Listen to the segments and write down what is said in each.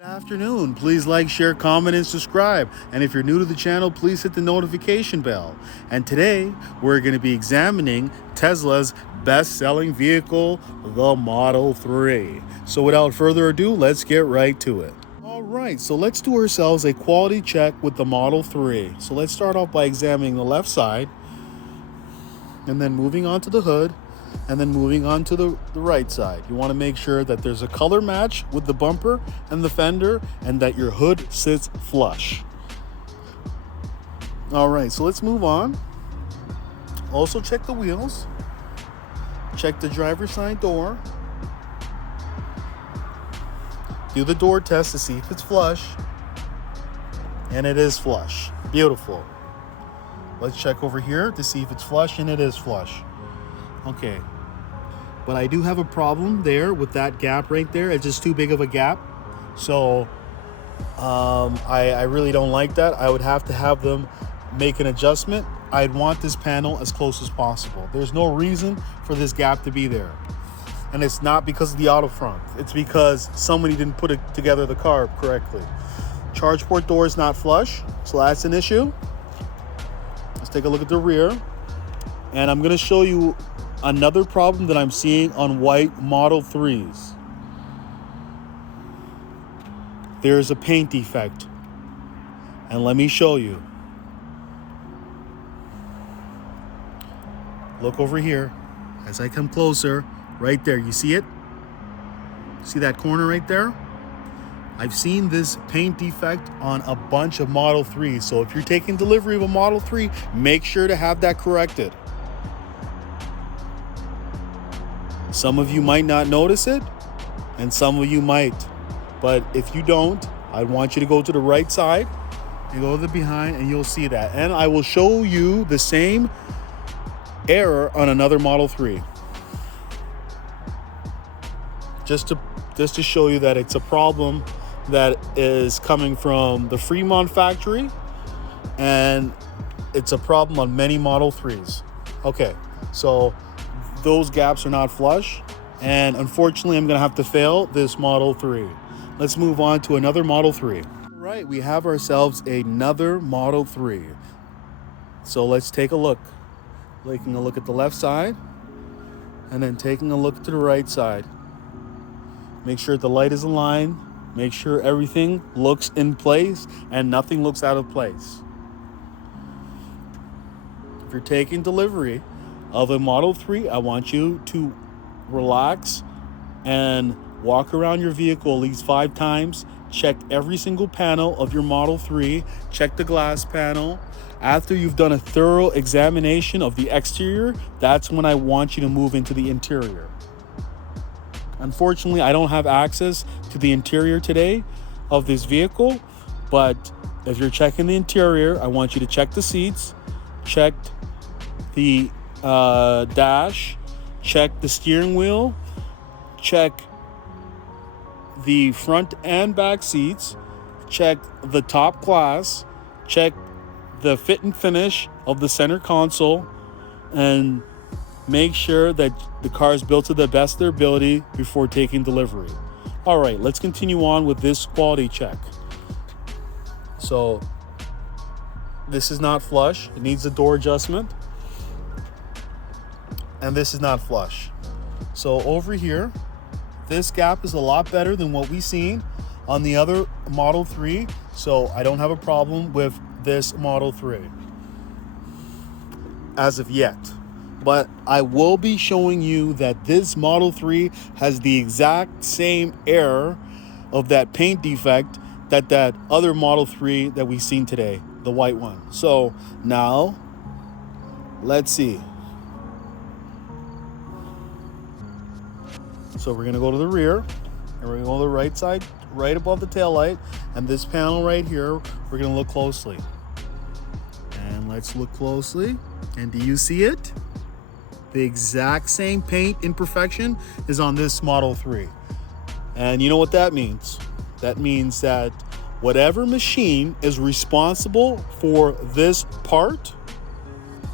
Good afternoon. Please like, share, comment, and subscribe. And if you're new to the channel, please hit the notification bell. And today, we're going to be examining Tesla's best-selling vehicle, the Model 3. So without further ado, let's get right to it. All right, so let's do ourselves a quality check with the Model 3. So let's start off by examining the left side, and then moving on to the hood, and then moving on to the right side. You want to make sure that there's a color match with the bumper and the fender and that your hood sits flush. All right, so let's move on. Also check the wheels. Check the driver's side door. Do the door test to see if it's flush. And it is flush. Beautiful. Let's check over here to see if it's flush, and it is flush. Okay, but I do have a problem there with that gap right there. It's just too big of a gap. So I really don't like that. I would have to have them make an adjustment. I'd want this panel as close as possible. There's no reason for this gap to be there. And it's not because of the auto front. It's because somebody didn't put it together the car correctly. Charge port door is not flush, so that's an issue. Let's take a look at the rear. And I'm going to show you another problem that I'm seeing on white Model 3s. There's a paint defect. And let me show you. Look over here. As I come closer, right there, you see it? See that corner right there? I've seen this paint defect on a bunch of Model 3s. So if you're taking delivery of a Model 3, make sure to have that corrected. Some of you might not notice it, and some of you might. But if you don't, I want you to go to the right side and go to the behind, and you'll see that. And I will show you the same error on another Model 3. Just to show you that it's a problem that is coming from the Fremont factory, and it's a problem on many Model 3s. Okay, so those gaps are not flush, and unfortunately I'm gonna have to fail this Model 3. Let's move on to another Model 3. All right, we have ourselves another Model 3. So let's take a look. Taking a look at the left side, and then taking a look to the right side. Make sure the light is aligned. Make sure everything looks in place and nothing looks out of place. If you're taking delivery of a Model 3, I want you to relax and walk around your vehicle at least 5 times. Check every single panel of your Model 3. Check the glass panel. After you've done a thorough examination of the exterior, that's when I want you to move into the interior. Unfortunately, I don't have access to the interior today of this vehicle, but if you're checking the interior, I want you to check the seats, check the dash, check the steering wheel, check the front and back seats, check the top glass, check the fit and finish of the center console, and make sure that the car is built to the best of their ability before taking delivery. All right, let's continue on with this quality check. So this is not flush. It needs a door adjustment. And this is not flush. So over here, this gap is a lot better than what we've seen on the other Model 3. So I don't have a problem with this Model 3 as of yet. But I will be showing you that this Model 3 has the exact same error of that paint defect that other Model 3 that we've seen today, the white one. So now, let's see. So we're gonna go to the rear, and we're gonna go to the right side, right above the taillight, and this panel right here, we're gonna look closely. And let's look closely, and do you see it? The exact same paint imperfection is on this Model 3. And you know what that means? That means that whatever machine is responsible for this part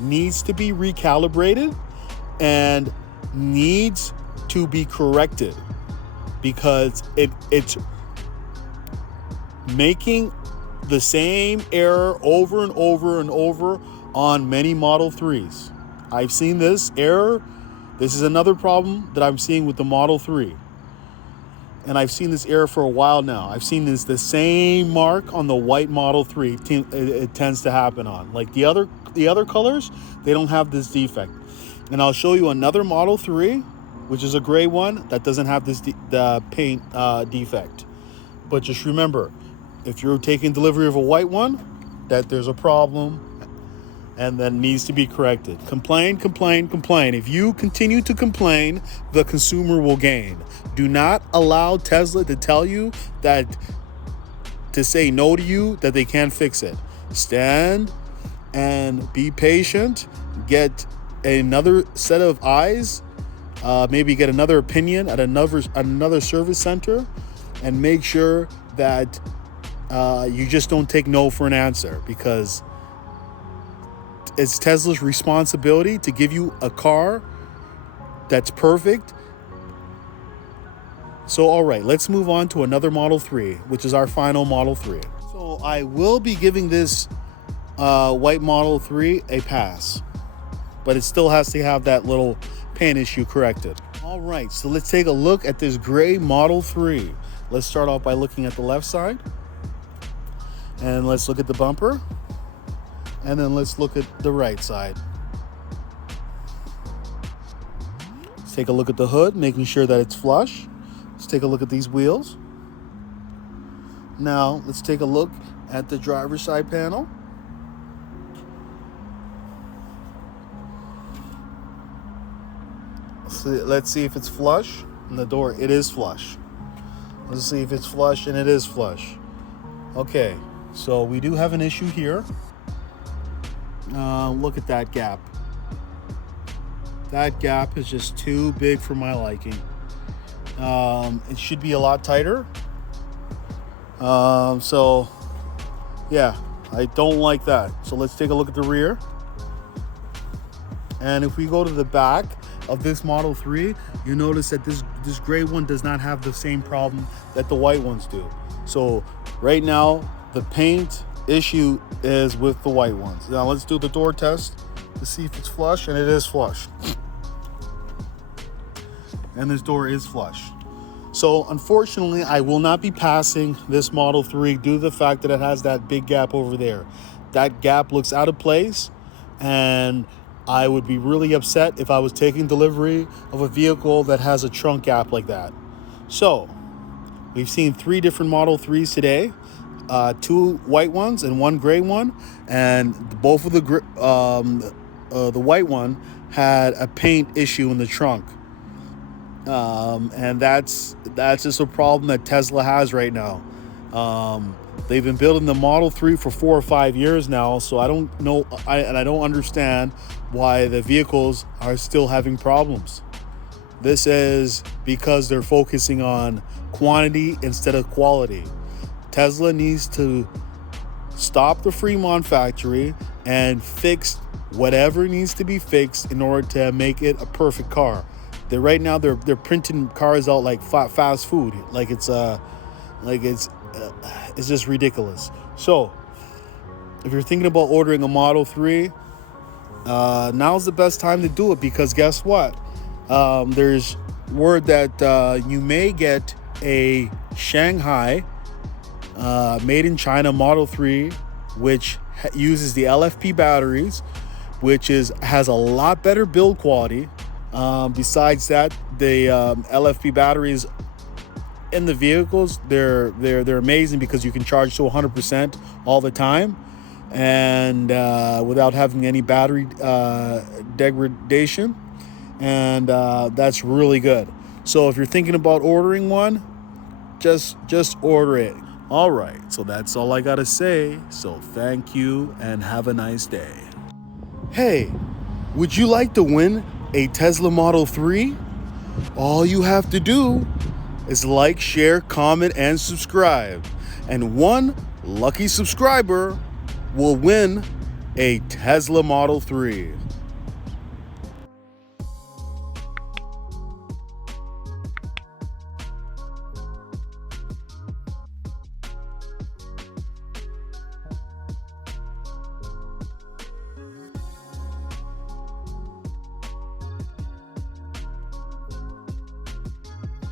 needs to be recalibrated and needs to be corrected, because it's making the same error over and over and over on many Model 3s. I've seen this error. This is another problem that I'm seeing with the Model 3. And I've seen this error for a while now. I've seen the same mark on the white Model 3. It tends to happen on. Like the other colors, they don't have this defect. And I'll show you another Model 3, which is a gray one, that doesn't have this the paint defect. But just remember, if you're taking delivery of a white one, that there's a problem and that needs to be corrected. Complain, complain, complain. If you continue to complain, the consumer will gain. Do not allow Tesla to tell you that, to say no to you, that they can't fix it. Stand and be patient. Get another set of eyes. Maybe get another opinion at another service center, and make sure that you just don't take no for an answer, because it's Tesla's responsibility to give you a car that's perfect. So, all right, let's move on to another Model 3, which is our final Model 3. So I will be giving this white Model 3 a pass, but it still has to have that little paint issue corrected. All right, so let's take a look at this gray Model 3. Let's start off by looking at the left side, and let's look at the bumper. And then let's look at the right side. Let's take a look at the hood, making sure that it's flush. Let's take a look at these wheels. Now, let's take a look at the driver's side panel. Let's see if it's flush. And the door, it is flush. Let's see if it's flush, and it is flush. Okay, so we do have an issue here. Look at that gap. That gap is just too big for my liking. It should be a lot tighter. So yeah, I don't like that. So let's take a look at the rear. And if we go to the back of this Model 3, you notice that this gray one does not have the same problem that the white ones do. So right now, the paint issue is with the white ones. Now let's do the door test to see if it's flush, and it is flush. And this door is flush. So unfortunately, I will not be passing this Model 3 due to the fact that it has that big gap over there. That gap looks out of place, and I would be really upset if I was taking delivery of a vehicle that has a trunk gap like that. So we've seen 3 different Model 3s today. 2 white ones and 1 gray one, and both of the white one had a paint issue in the trunk, and that's just a problem that Tesla has right now. They've been building the Model 3 for 4 or 5 years now, so I don't know, I don't understand why the vehicles are still having problems. This is because they're focusing on quantity instead of quality. Tesla needs to stop the Fremont factory and fix whatever needs to be fixed in order to make it a perfect car. Right now they're printing cars out like fast food, like it's just ridiculous. So if you're thinking about ordering a Model 3, now's the best time to do it, because guess what? There's word that you may get a Shanghai made in China Model 3, which uses the LFP batteries, which has a lot better build quality. Besides that, the LFP batteries in the vehicles, they're amazing because you can charge to 100% all the time, and without having any battery degradation, and that's really good. So if you're thinking about ordering one, just order it. All right, so that's all I gotta say. So thank you and have a nice day. Hey, would you like to win a Tesla Model 3? All you have to do is like, share, comment, and subscribe. And one lucky subscriber will win a Tesla Model 3.